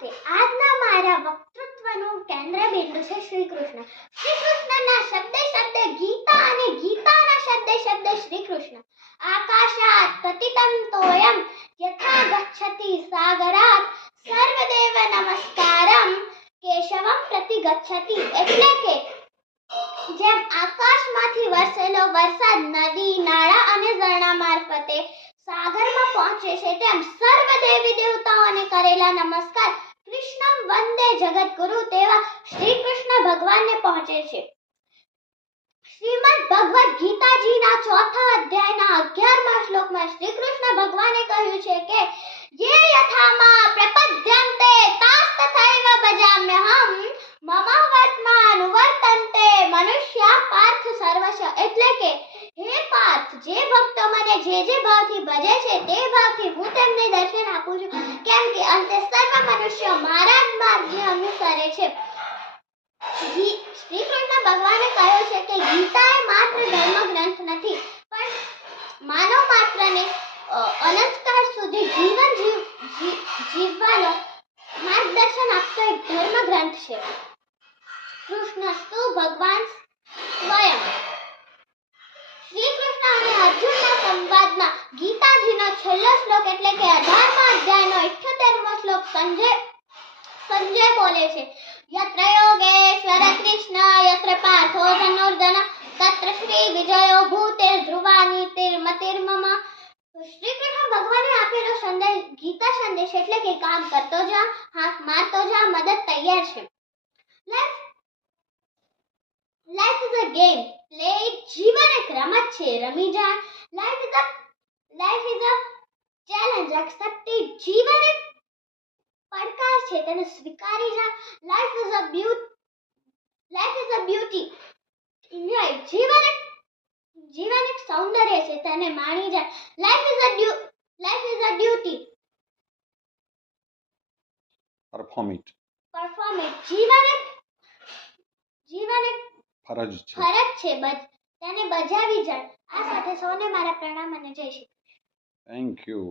નમસ્તે. આજના મારા વક્તૃત્વનું કેન્દ્રબિંદુ છે શ્રી કૃષ્ણ. શ્રી કૃષ્ણના શબ્દે શબ્દે ગીતા અને ગીતાના શબ્દે શબ્દે શ્રી કૃષ્ણ. આકાશાત પતિતં તોયમ યથા ગચ્છતિ સાગરાત સર્વદેવ નમસ્કારમ કેશવમ પ્રતિ ગચ્છતિ. એટલે કે જેમ આકાશમાંથી વરસેલો વરસાદ નદી નાળા અને ઝરણા મારફતે સાગરમાં પહોંચે છે, તેમ સર્વ દેવી દેવતાઓને કરેલા નમસ્કાર કૃષ્ણમ વંદે જગતગુરુ તેવા શ્રી કૃષ્ણ ભગવાનને પહોંચે છે. શ્રીમદ ભગવદ ગીતાજીના 4થા અધ્યાયના 11મા શ્લોકમાં શ્રી કૃષ્ણ ભગવાને કહ્યું છે કે યે યથામા પ્રપદ્યન્તે તાસ્તથૈવ ભજામ્યહમ મમ વર્તમાનુવર્તન્તે મનુષ્યા પાર્થ સર્વશ. એટલે કે હે પાર્થ, જે ભક્તો મને જે ભાવથી ભજે છે તે ભાવથી હું તેમને દર્શન આપું છું, કેમ કે અંતે સર્વ મનુષ્યો મારા જ માર્ગને અનુસરે છે. શ્રી કૃષ્ણ ભગવાને કહ્યું છે કે ગીતા એ માત્ર ધર્મ ગ્રંથ નથી, પણ માનવ માત્રને અનંતકાળ સુધી જીવન જીવવાનો માર્ગદર્શન આપતો એક ધર્મ ગ્રંથ છે. કૃષ્ણસ્તુ ભગવાન સ્વયં. શ્રી કૃષ્ણ અને અર્જુનના સંવાદમાં ગીતાજીનો છેલ્લો શ્લોક એટલે કે 18મા અધ્યાયનો 78મો શ્લોક સંજય બોલે છે યત્ર યોગેશ્વર કૃષ્ણ યત્ર પાર્થો ધનુર્ધન તત્ર શ્રી વિજયો ભૂતિર ધ્રુવાનીતિર્મતિર્મમ. શ્રી કૃષ્ણ ભગવાને આપેલો સંદેશ ગીતા સંદેશ એટલે કે કામ કરતો જા, હાથ મારતો જા, મદદ તૈયાર છે. Life is a game. Play. જીવન એક રમત છે, રમી જા. Life is a challenge. Accept it. જીવન એક પડકાર છે, તેને સ્વીકારી જા. Life is a beauty. Enjoy. જીવન એક સૌંદર્ય છે, તેને માણી જા. Life is a duty. Perform it. જીવન એક ફરજ છે, તેને બજાવી જાય. આ સાથે સૌને મારા પ્રણામ અને જય શ્રી કૃષ્ણ. Thank you.